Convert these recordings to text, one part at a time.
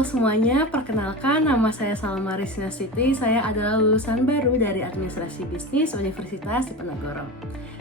Halo semuanya, perkenalkan nama saya Salma Rizna Siti. Saya adalah lulusan baru dari Administrasi Bisnis Universitas Diponegoro.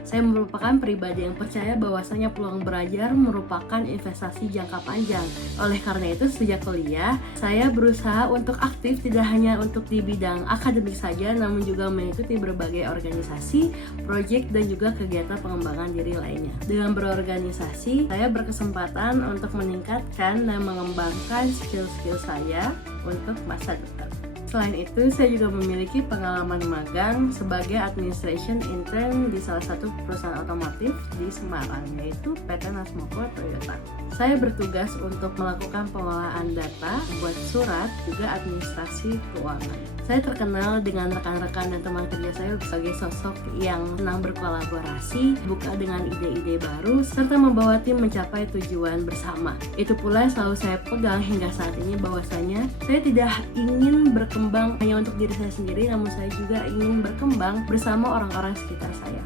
Saya merupakan pribadi yang percaya bahwasanya peluang belajar merupakan investasi jangka panjang. Oleh karena itu, sejak kuliah, saya berusaha untuk aktif tidak hanya untuk di bidang akademik saja, namun juga mengikuti berbagai organisasi, proyek, dan juga kegiatan pengembangan diri lainnya. Dengan berorganisasi, saya berkesempatan untuk meningkatkan dan mengembangkan skill saya untuk masa depan. Selain itu, saya juga memiliki pengalaman magang sebagai administration intern di salah satu perusahaan otomotif di Semarang, yaitu PT Nasmoko Toyota. Saya bertugas untuk melakukan pengolahan data, buat surat, juga administrasi keuangan. Saya terkenal dengan rekan-rekan dan teman kerja saya sebagai sosok yang senang berkolaborasi, buka dengan ide-ide baru, serta membawa tim mencapai tujuan bersama. Itu pula selalu saya pegang hingga saat ini bahwasanya saya tidak ingin berkembang hanya untuk diri saya sendiri, namun saya juga ingin berkembang bersama orang-orang sekitar saya.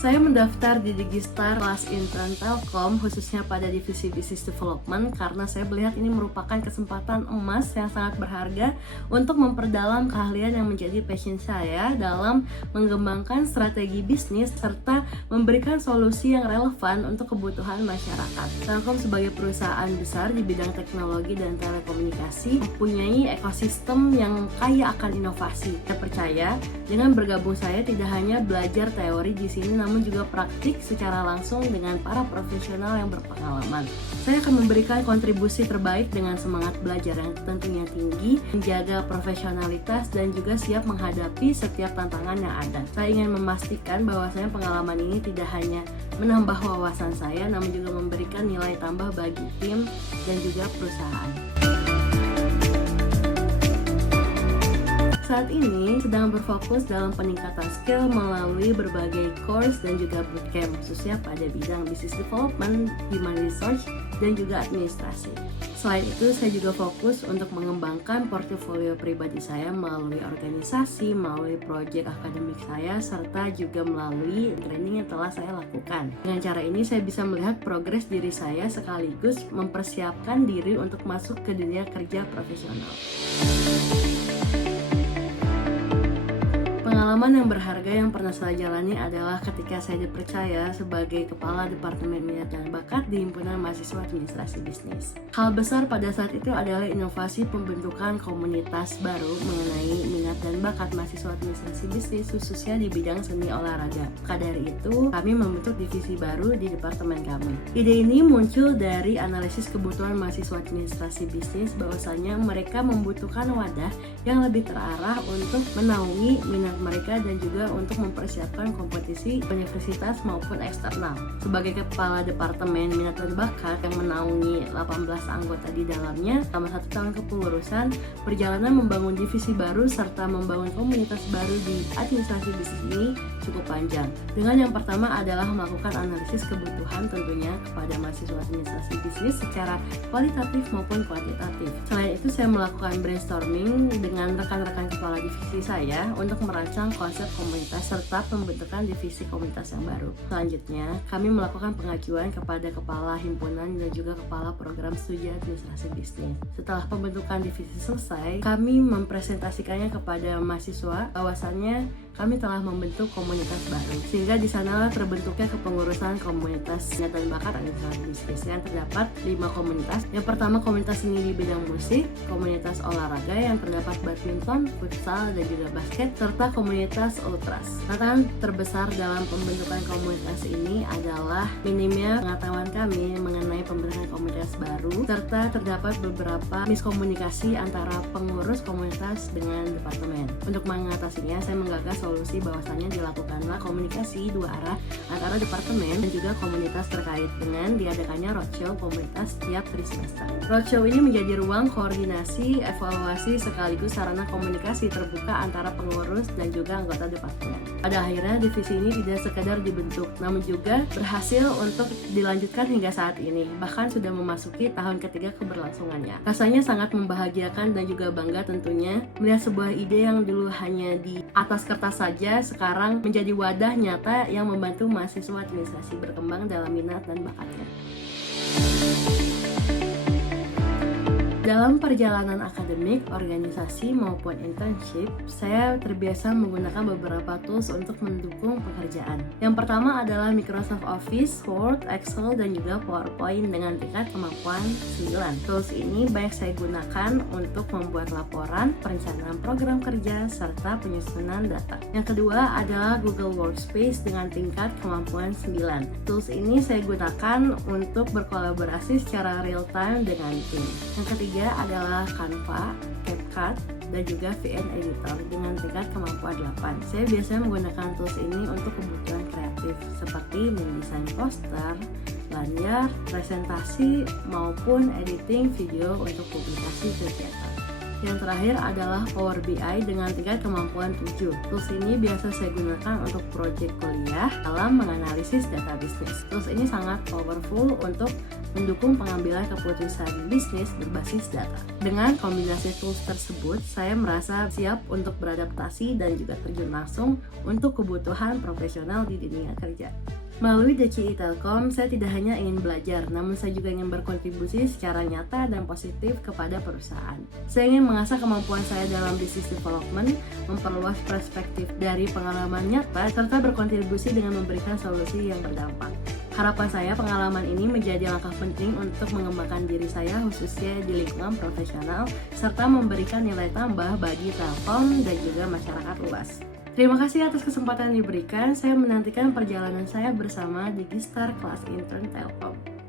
Saya mendaftar di Digistar kelas intern Telkom khususnya pada divisi Business Development karena saya melihat ini merupakan kesempatan emas yang sangat berharga untuk memperdalam keahlian yang menjadi passion saya dalam mengembangkan strategi bisnis serta memberikan solusi yang relevan untuk kebutuhan masyarakat. Telkom sebagai perusahaan besar di bidang teknologi dan telekomunikasi mempunyai ekosistem yang kaya akan inovasi. Saya percaya dengan bergabung saya tidak hanya belajar teori di sini, namun juga praktik secara langsung dengan para profesional yang berpengalaman. Saya akan memberikan kontribusi terbaik dengan semangat belajar yang tentunya tinggi, menjaga profesionalitas dan juga siap menghadapi setiap tantangan yang ada. Saya ingin memastikan bahwasanya pengalaman ini tidak hanya menambah wawasan saya, namun juga memberikan nilai tambah bagi tim dan juga perusahaan. Saat ini sedang berfokus dalam peningkatan skill melalui berbagai course dan juga bootcamp khususnya pada bidang business development, human resource, dan juga administrasi. Selain itu, saya juga fokus untuk mengembangkan portofolio pribadi saya melalui organisasi, melalui proyek akademik saya, serta juga melalui training yang telah saya lakukan. Dengan cara ini, saya bisa melihat progres diri saya sekaligus mempersiapkan diri untuk masuk ke dunia kerja profesional. Pengalaman yang berharga yang pernah saya jalani adalah ketika saya dipercaya sebagai Kepala Departemen Minat dan Bakat di Himpunan Mahasiswa Administrasi Bisnis. Hal besar pada saat itu adalah inovasi pembentukan komunitas baru mengenai minat dan bakat mahasiswa administrasi bisnis khususnya di bidang seni olahraga. Maka dari itu, kami membentuk divisi baru di departemen kami. Ide ini muncul dari analisis kebutuhan mahasiswa administrasi bisnis bahwasanya mereka membutuhkan wadah yang lebih terarah untuk menaungi minat mereka dan juga untuk mempersiapkan kompetisi universitas maupun eksternal. Sebagai Kepala Departemen Minat dan Bakat yang menaungi 18 anggota di dalamnya selama 1 tahun kepengurusan, perjalanan membangun divisi baru serta membangun komunitas baru di administrasi bisnis ini cukup panjang. Dengan yang pertama adalah melakukan analisis kebutuhan tentunya kepada mahasiswa administrasi bisnis secara kualitatif maupun kuantitatif. Selain itu, saya melakukan brainstorming dengan rekan-rekan kepala divisi saya untuk merancang konsep komunitas serta pembentukan divisi komunitas yang baru. Selanjutnya, kami melakukan pengajuan kepada kepala himpunan dan juga kepala program studi administrasi bisnis. Setelah pembentukan divisi selesai, kami mempresentasikannya kepada mahasiswa bahwasannya kami telah membentuk komunitas baru, sehingga di sana terbentuknya kepengurusan komunitas minat dan bakat administrasi bisnis yang terdapat 5 komunitas. Yang pertama, komunitas seni di bidang musik, komunitas olahraga yang terdapat badminton, futsal, dan juga basket, serta komunitas ultras. Tantangan terbesar dalam pembentukan komunitas ini adalah minimnya pengetahuan kami mengenai pembentukan komunitas baru, serta terdapat beberapa miskomunikasi antara pengurus komunitas dengan departemen. Untuk mengatasinya, saya menggagas solusi bahwasannya dilakukanlah komunikasi 2 arah antara departemen dan juga komunitas terkait dengan diadakannya roadshow komunitas setiap trimester. Roadshow ini menjadi ruang koordinasi, evaluasi sekaligus sarana komunikasi terbuka antara pengurus dan juga anggota departemen. Pada akhirnya divisi ini tidak sekedar dibentuk, namun juga berhasil untuk dilanjutkan hingga saat ini, bahkan sudah memasuki tahun ketiga keberlangsungannya. Rasanya sangat membahagiakan dan juga bangga tentunya melihat sebuah ide yang dulu hanya di atas kertas saja sekarang menjadi wadah nyata yang membantu mahasiswa administrasi berkembang dalam minat dan bakatnya. Dalam perjalanan akademik, organisasi maupun internship, saya terbiasa menggunakan beberapa tools untuk mendukung pekerjaan. Yang pertama adalah Microsoft Office, Word, Excel, dan juga PowerPoint dengan tingkat kemampuan 9. Tools ini banyak saya gunakan untuk membuat laporan, perencanaan program kerja, serta penyusunan data. Yang kedua adalah Google Workspace dengan tingkat kemampuan 9. Tools ini saya gunakan untuk berkolaborasi secara real time dengan tim. Yang ketiga adalah Canva, CapCut, dan juga VN Editor dengan tingkat kemampuan 8. Saya biasanya menggunakan tools ini untuk kebutuhan kreatif seperti mendesain poster, lanyard, presentasi, maupun editing video untuk publikasi kegiatan. Yang terakhir adalah Power BI dengan tingkat kemampuan 7. Tools ini biasa saya gunakan untuk proyek kuliah dalam menganalisis data bisnis. Tools ini sangat powerful untuk mendukung pengambilan keputusan bisnis berbasis data. Dengan kombinasi tools tersebut, saya merasa siap untuk beradaptasi dan juga terjun langsung untuk kebutuhan profesional di dunia kerja. Melalui DCI Telkom, saya tidak hanya ingin belajar, namun saya juga ingin berkontribusi secara nyata dan positif kepada perusahaan. Saya ingin mengasah kemampuan saya dalam business development, memperluas perspektif dari pengalaman nyata, serta berkontribusi dengan memberikan solusi yang berdampak. Harapan saya pengalaman ini menjadi langkah penting untuk mengembangkan diri saya khususnya di lingkungan profesional, serta memberikan nilai tambah bagi Telkom dan juga masyarakat luas. Terima kasih atas kesempatan yang diberikan. Saya menantikan perjalanan saya bersama Digistar kelas intern Telkom.